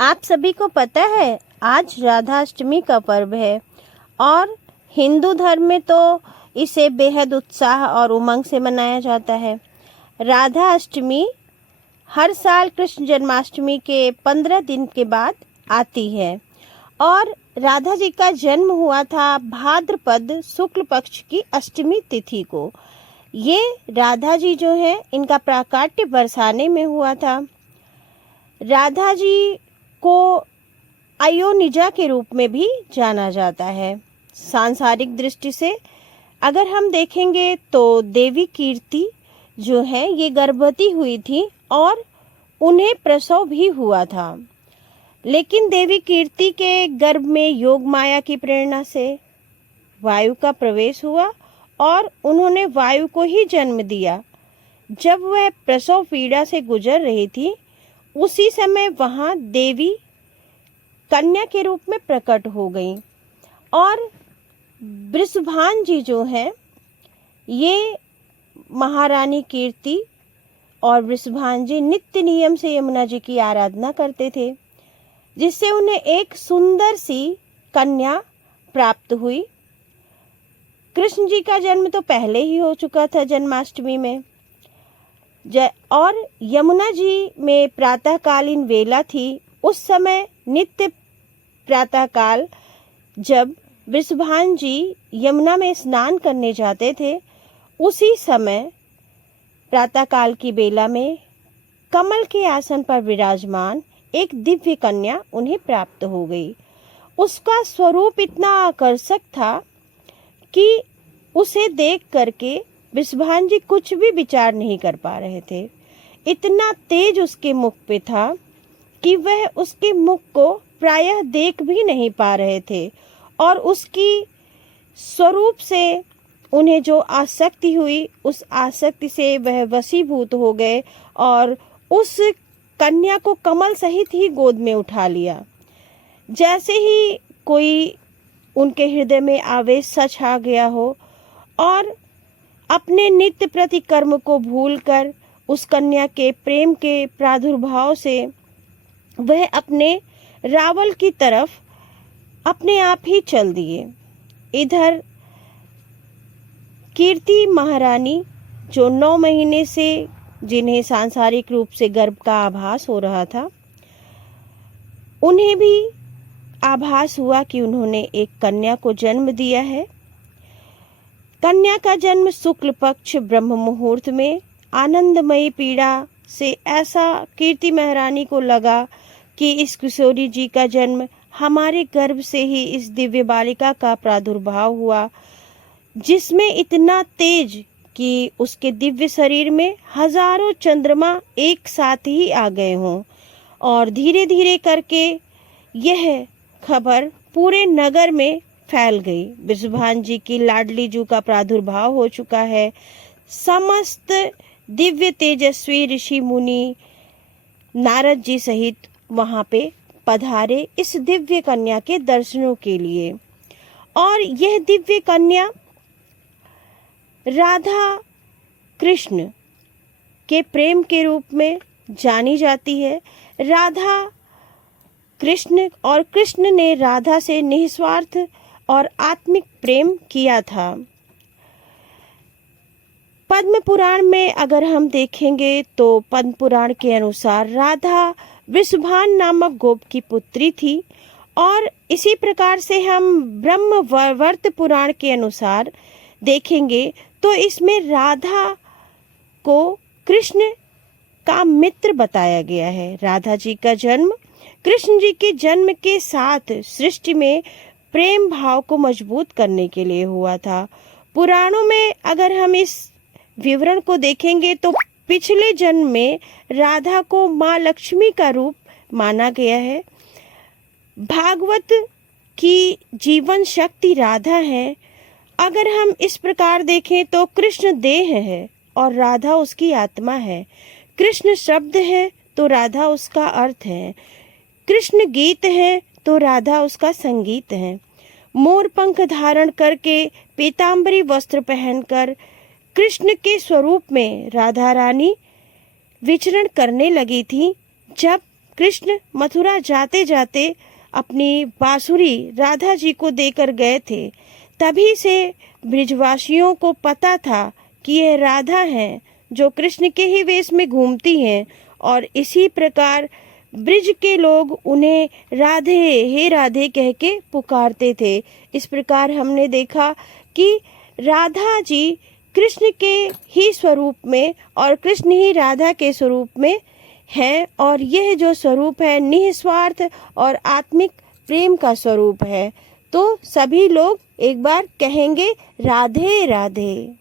आप सभी को पता है आज राधाष्टमी का पर्व है और हिंदू धर्म में तो इसे बेहद उत्साह और उमंग से मनाया जाता है। राधा अष्टमी हर साल कृष्ण जन्माष्टमी के 15 दिन के बाद आती है और राधा जी का जन्म हुआ था भाद्रपद शुक्ल पक्ष की अष्टमी तिथि को। ये राधा जी जो है इनका प्राकट्य बरसाने में हुआ था। राधा जी को अयोनिजा के रूप में भी जाना जाता है। सांसारिक दृष्टि से अगर हम देखेंगे तो देवी कीर्ति जो है ये गर्भवती हुई थी और उन्हें प्रसव भी हुआ था, लेकिन देवी कीर्ति के गर्भ में योग माया की प्रेरणा से वायु का प्रवेश हुआ और उन्होंने वायु को ही जन्म दिया। जब वह प्रसव पीड़ा से गुजर रही थी उसी समय वहां देवी कन्या के रूप में प्रकट हो गई और वृषभान जी जो है ये महारानी कीर्ति और वृषभान जी नित्य नियम से यमुना जी की आराधना करते थे, जिससे उन्हें एक सुंदर सी कन्या प्राप्त हुई। कृष्ण जी का जन्म तो पहले ही हो चुका था जन्माष्टमी में और यमुना जी में प्रातःकालीन वेला थी। उस समय नित्य प्रातःकाल जब वृषभान जी यमुना में स्नान करने जाते थे उसी समय प्रातःकाल की बेला में कमल के आसन पर विराजमान एक दिव्य कन्या उन्हें प्राप्त हो गई। उसका स्वरूप इतना आकर्षक था कि उसे देख करके वृषभान जी कुछ भी विचार नहीं कर पा रहे थे। इतना तेज उसके मुख पे था कि वह उसके मुख को प्रायः देख भी नहीं पा रहे थे और उसकी स्वरूप से उन्हें जो आसक्ति हुई उस आसक्ति से वह वशीभूत हो गए और उस कन्या को कमल सहित ही गोद में उठा लिया। जैसे ही कोई उनके हृदय में आवेश सा छा गया हो और अपने नित्य प्रति कर्म को भूलकर उस कन्या के प्रेम के प्रादुर्भाव से वह अपने रावल की तरफ अपने आप ही चल दिए। इधर कीर्ति महारानी जो 9 महीने से जिन्हें सांसारिक रूप से गर्भ का आभास हो रहा था, उन्हें भी आभास हुआ कि उन्होंने एक कन्या को जन्म दिया है। कन्या का जन्म शुक्ल पक्ष ब्रह्म मुहूर्त में आनंदमयी पीड़ा से ऐसा कीर्ति महारानी को लगा कि इस किशोरी जी का जन्म हमारे गर्भ से ही इस दिव्य बालिका का प्रादुर्भाव हुआ, जिसमें इतना तेज कि उसके दिव्य शरीर में हजारों चंद्रमा एक साथ ही आ गए हों। और धीरे धीरे करके यह खबर पूरे नगर में फैल गई। वृषभान जी की लाडली जू का प्रादुर्भाव हो चुका है। समस्त दिव्य तेजस्वी ऋषि मुनि नारद जी सहित वहां पे पधारे इस दिव्य कन्या के दर्शनों के लिए। और यह दिव्य कन्या राधा कृष्ण के प्रेम के रूप में जानी जाती है। राधा कृष्ण और कृष्ण ने राधा से निस्वार्थ और आत्मिक प्रेम किया था। पद्म पुराण में अगर हम देखेंगे तो पद्म पुराण के अनुसार राधा वृषभान नामक गोप की पुत्री थी और इसी प्रकार से हम ब्रह्मवर्त पुराण के अनुसार देखेंगे तो इसमें राधा को कृष्ण का मित्र बताया गया है। राधा जी का जन्म कृष्ण जी के जन्म के साथ सृष्टि में प्रेम भाव को मजबूत करने के लिए हुआ था। पुराणों में अगर हम इस विवरण को देखेंगे तो पिछले जन्म में राधा को माँ लक्ष्मी का रूप माना गया है। भागवत की जीवन शक्ति राधा है। अगर हम इस प्रकार देखें तो कृष्ण देह है और राधा उसकी आत्मा है। कृष्ण शब्द है तो राधा उसका अर्थ है। कृष्ण गीत है तो राधा उसका संगीत है। मोर पंख धारण करके पीतांबरी वस्त्र पहनकर कृष्ण के स्वरूप में राधा रानी विचरण करने लगी थी जब कृष्ण मथुरा जाते जाते अपनी बांसुरी राधा जी को देकर गए थे। तभी से ब्रिजवासियों को पता था कि यह राधा हैं जो कृष्ण के ही वेश में घूमती हैं, और इसी प्रकार ब्रिज के लोग उन्हें राधे, हे राधे कह के पुकारते थे। इस प्रकार हमने देखा कि राधा जी कृष्ण के ही स्वरूप में और कृष्ण ही राधा के स्वरूप में है, और यह जो स्वरूप है निस्वार्थ और आत्मिक प्रेम का स्वरूप है। तो सभी लोग एक बार कहेंगे राधे राधे।